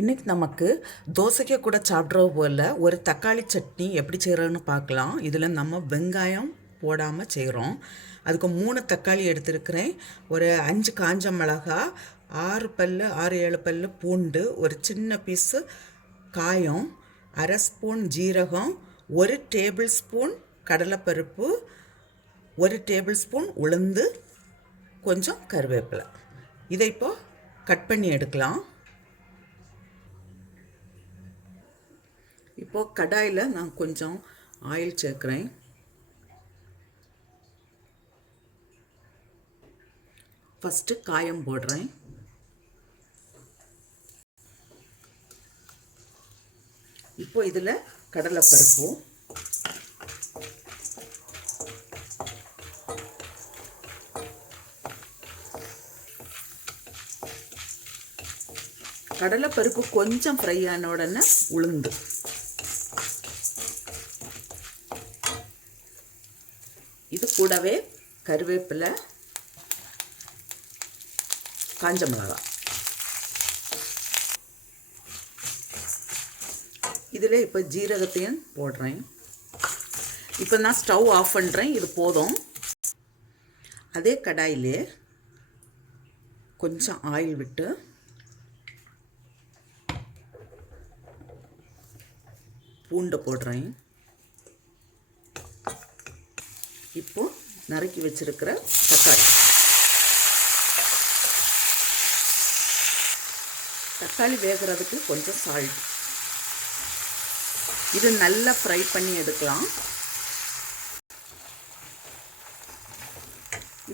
இன்றைக்கி நமக்கு தோசைக்கு கூட சாப்பிட்றது போல் ஒரு தக்காளி சட்னி எப்படி செய்கிறோன்னு பார்க்கலாம். இதில் நம்ம வெங்காயம் போடாமல் செய்கிறோம். அதுக்கு 3 தக்காளி எடுத்துருக்கிறேன், ஒரு 5 காஞ்ச மிளகா, 6 7 பல் பூண்டு, ஒரு சின்ன பீஸு காயம், 1/2 ஸ்பூன் ஜீரகம், 1 டேபிள் ஸ்பூன் கடலைப்பருப்பு, 1 டேபிள் ஸ்பூன் உளுந்து, கொஞ்சம் கருவேப்பிலை. இதை இப்போது கட் பண்ணி எடுக்கலாம். இப்போது கடாயில் நான் கொஞ்சம் ஆயில் சேர்க்குறேன். ஃபஸ்ட்டு காயம் போடுறேன். இப்போ இதில் கடலைப்பருப்பு, கடலைப்பருப்பு கொஞ்சம் ஃப்ரை ஆன உடனே உளுந்து, இது கூடவே கருவேப்பிலை, காஞ்ச மிளகாய். இதில் இப்போ ஜீரகத்தையும் போடுறேன். இப்போ நான் ஸ்டவ் ஆஃப் பண்ணுறேன், இது போதும். அதே கடாயிலே கொஞ்சம் ஆயில் விட்டு பூண்டை போடுறேன். இப்போ நறுக்கி வச்சிருக்கிற தக்காளி, தக்காளி வேகிறதுக்கு கொஞ்சம் சால்ட், இது நல்லா ஃப்ரை பண்ணி எடுக்கலாம்.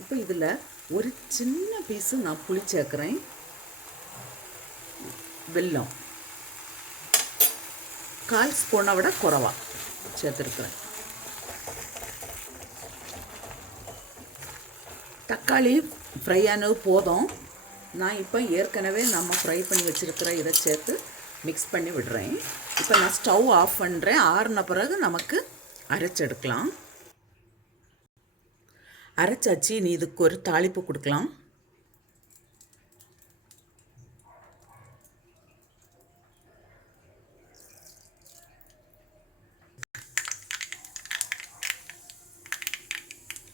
இப்போ இதில் ஒரு சின்ன பீஸு நான் புளி சேர்க்குறேன். வெல்லம் 1/4 ஸ்பூனை விட குறைவா சேர்த்துருக்குறேன். தக்காளி ஃப்ரை ஆனது போதும். நான் இப்போ ஏற்கனவே நம்ம ஃப்ரை பண்ணி வச்சுருக்கிற இதை சேர்த்து மிக்ஸ் பண்ணி விடுறேன். இப்போ நான் ஸ்டவ் ஆஃப் பண்ணுறேன். ஆறின பிறகு நமக்கு அரைச்செடுக்கலாம். அரைச்சாச்சு. நீ இதுக்கு ஒரு தாளிப்பு கொடுக்கலாம்.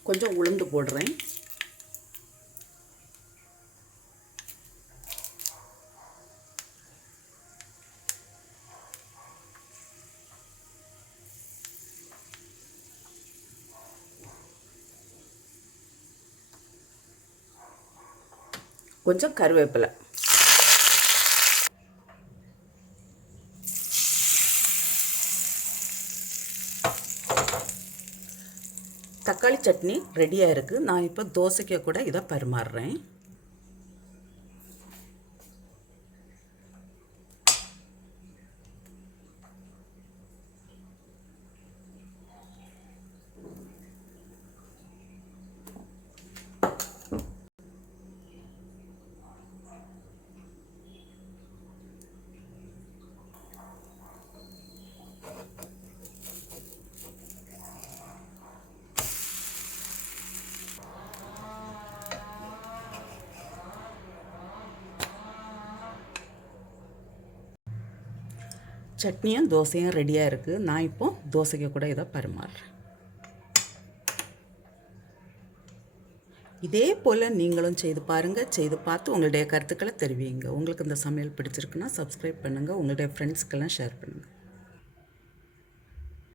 கொஞ்சம் உளுந்து போடுறேன். கொஞ்சம் கருவேப்பிலை. தக்காளி சட்னி ரெடியாக இருக்குது. நான் இப்போ தோசைக்கு கூட இதை பரிமாறுறேன். சட்னியும் தோசையும் ரெடியாக இருக்குது. நான் இப்போ தோசைக்கு கூட இதை பரிமாறுறேன். இதே போல் நீங்களும் செய்து பாருங்கள். செய்து பார்த்து உங்களுடைய கருத்துக்களை தெரிவிங்க. உங்களுக்கு இந்த சமையல் பிடிச்சிருக்குன்னா சப்ஸ்கிரைப் பண்ணுங்கள். உங்களுடைய ஃப்ரெண்ட்ஸ்க்கெல்லாம் ஷேர் பண்ணுங்கள்.